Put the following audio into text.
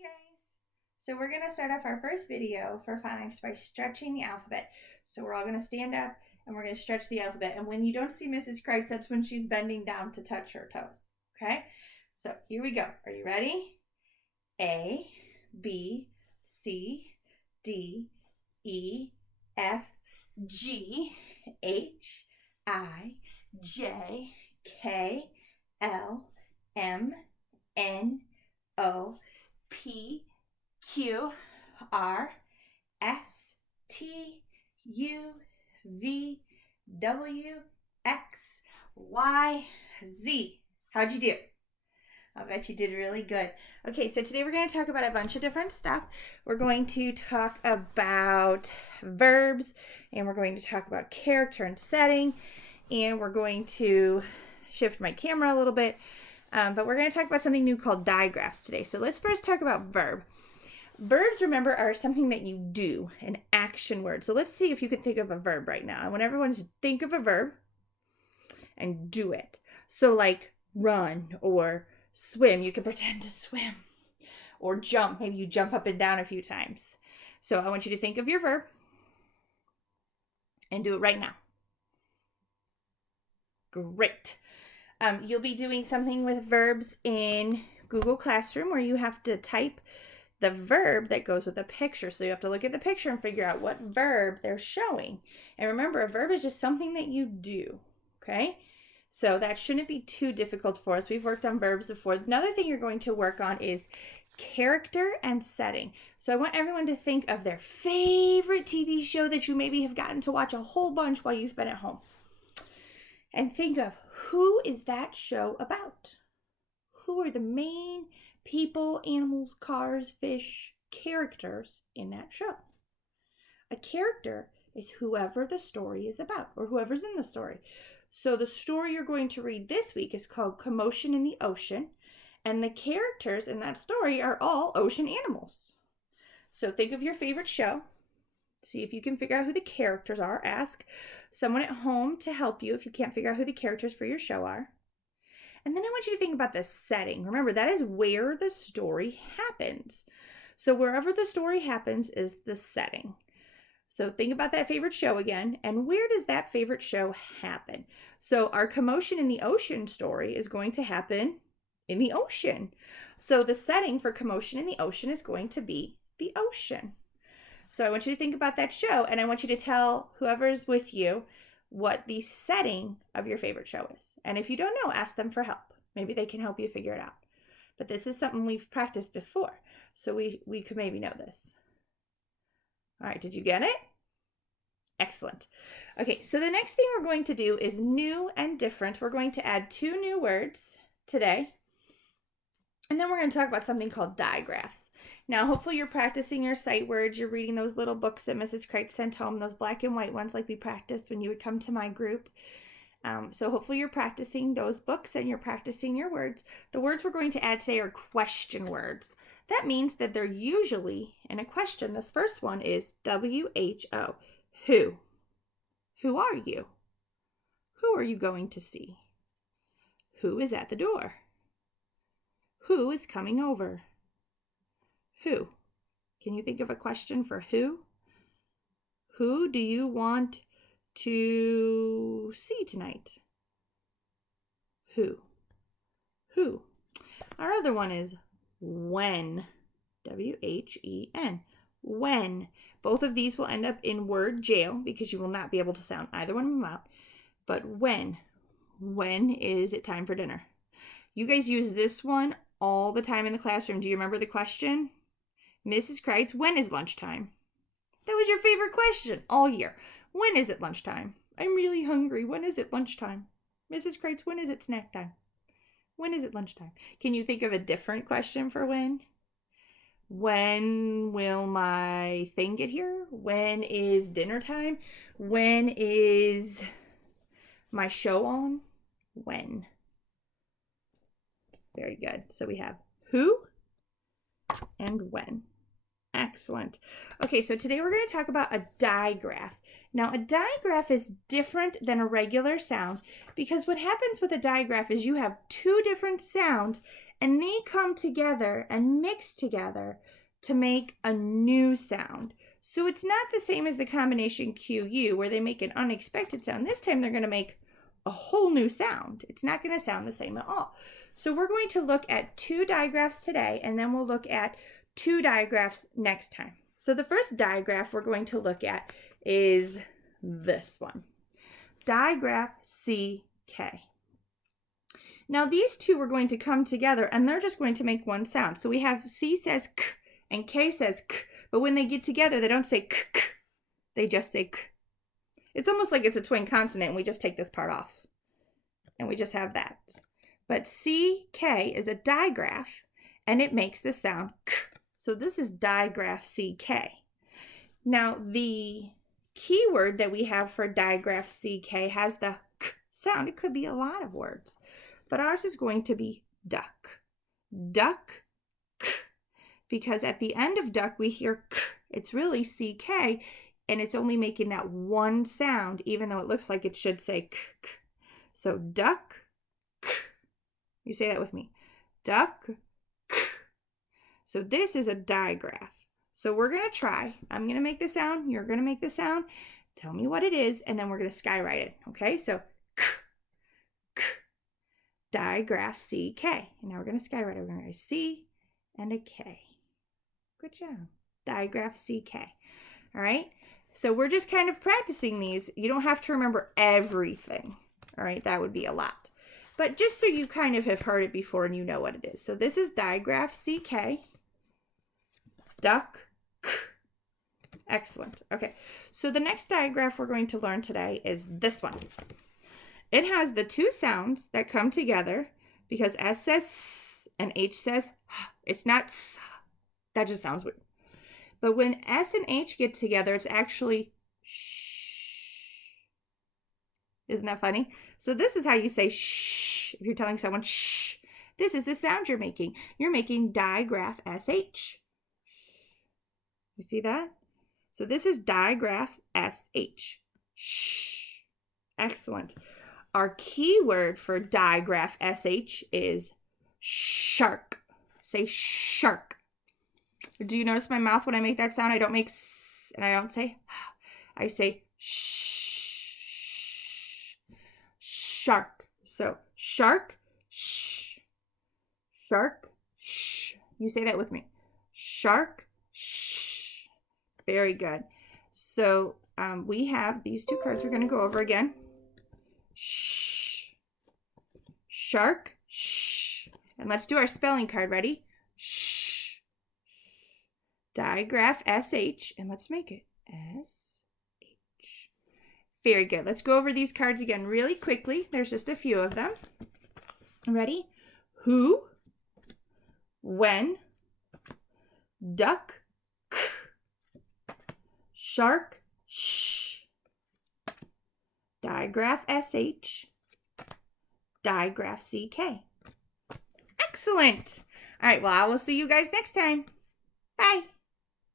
Guys. So we're going to start off our first video for phonics by stretching the alphabet. So we're all going to stand up and we're going to stretch the alphabet. And when you don't see Mrs. Kreitz, that's when she's bending down to touch her toes. Okay? So here we go. Are you ready? A, B, C, D, E, F, G, H, I, J, K, L, M, N, O, P, Q, R, S, T, U, V, W, X, Y, Z. How'd you do? I bet you did really good. Okay, so today we're going to talk about a bunch of different stuff. We're going to talk about verbs, and we're going to talk about character and setting, and we're going to shift my camera a little bit. But we're going to talk about something new called digraphs today. So let's first talk about verb. Verbs, remember, are something that you do, an action word. So let's see if you can think of a verb right now. I want everyone to think of a verb and do it. So like run or swim, you can pretend to swim. Or jump, maybe you jump up and down a few times. So I want you to think of your verb and do it right now. Great. You'll be doing something with verbs in Google Classroom where you have to type the verb that goes with the picture. So you have to look at the picture and figure out what verb they're showing. And remember, a verb is just something that you do, okay? So that shouldn't be too difficult for us. We've worked on verbs before. Another thing you're going to work on is character and setting. So I want everyone to think of their favorite TV show that you maybe have gotten to watch a whole bunch while you've been at home. And think of, who is that show about? Who are the main people, animals, cars, fish, characters in that show? A character is whoever the story is about, or whoever's in the story. So the story you're going to read this week is called Commotion in the Ocean, and the characters in that story are all ocean animals. So think of your favorite show. See if you can figure out who the characters are. Ask someone at home to help you if you can't figure out who the characters for your show are. And then I want you to think about the setting. Remember, that is where the story happens. So wherever the story happens is the setting. So think about that favorite show again. And where does that favorite show happen? So our Commotion in the Ocean story is going to happen in the ocean. So the setting for Commotion in the Ocean is going to be the ocean. So I want you to think about that show, and I want you to tell whoever's with you what the setting of your favorite show is. And if you don't know, ask them for help. Maybe they can help you figure it out. But this is something we've practiced before, so we could maybe know this. All right, did you get it? Excellent. Okay, so the next thing we're going to do is new and different. We're going to add 2 new words today. And then we're going to talk about something called digraphs. Now, hopefully you're practicing your sight words. You're reading those little books that Mrs. Kreitz sent home, those black and white ones like we practiced when you would come to my group. So hopefully you're practicing those books and you're practicing your words. The words we're going to add today are question words. That means that they're usually in a question. This first one is WHO. Who? Who are you? Who are you going to see? Who is at the door? Who is coming over? Who? Can you think of a question for who? Who do you want to see tonight? Who? Who? Our other one is when. W-H-E-N. When. Both of these will end up in word jail because you will not be able to sound either one of them out. But when? When is it time for dinner? You guys use this one all the time in the classroom. Do you remember the question? Mrs. Kreitz, when is lunchtime? That was your favorite question all year. When is it lunchtime? I'm really hungry. When is it lunchtime? Mrs. Kreitz, when is it snack time? When is it lunchtime? Can you think of a different question for when? When will my thing get here? When is dinner time? When is my show on? When? Very good. So we have who and when. Excellent. Okay, so today we're going to talk about a digraph. Now, a digraph is different than a regular sound because what happens with a digraph is you have 2 different sounds And they come together and mix together to make a new sound. So it's not the same as the combination QU where they make an unexpected sound. This time they're going to make a whole new sound. It's not going to sound the same at all. So we're going to look at 2 digraphs today, and then we'll look at 2 digraphs next time. So the first digraph we're going to look at is this one. Digraph CK. Now these two are going to come together and they're just going to make one sound. So we have C says K and K says K, but when they get together they don't say K, K, they just say K. It's almost like it's a twin consonant and we just take this part off. And we just have that. But CK is a digraph and it makes the sound K. So this is digraph CK. Now the keyword that we have for digraph CK has the K sound. It could be a lot of words, but ours is going to be duck. Duck, K. Because at the end of duck we hear K. It's really CK and it's only making that one sound even though it looks like it should say K, K. So duck, K. You say that with me. Duck, K. So this is a digraph. So we're going to try. I'm going to make the sound. You're going to make the sound. Tell me what it is, and then we're going to skywrite it. Okay, so K, K, digraph CK. And now we're going to skywrite it. We're going to write C and a K. Good job. Digraph CK. All right, so we're just kind of practicing these. You don't have to remember everything. All right, that would be a lot. But just so you kind of have heard it before and you know what it is. So this is digraph CK. Duck, K. Excellent. Okay, so the next digraph we're going to learn today is this one. It has the 2 sounds that come together because S says S and H says H. It's not S. That just sounds weird. But when S and H get together, it's actually shh. Isn't that funny? So this is how you say shh. If you're telling someone shh, this is the sound you're making. You're making digraph SH. You see that? So this is digraph SH. Shh. Excellent. Our keyword for digraph SH is shark. Say shark. Do you notice my mouth when I make that sound? I don't make s and I don't say h. I say shh. Shark. So shark, shh. Shark, shh. You say that with me. Shark, shh. Very good. So we have these 2 cards we're going to go over again. Shh. Shark, shh. And let's do our spelling card. Ready? Shh. Digraph SH. And let's make it SH. Very good. Let's go over these cards again really quickly. There's just a few of them. Ready? Who, when, duck, K, shark, shh, digraph SH, digraph CK. Excellent. All right, well, I will see you guys next time. Bye.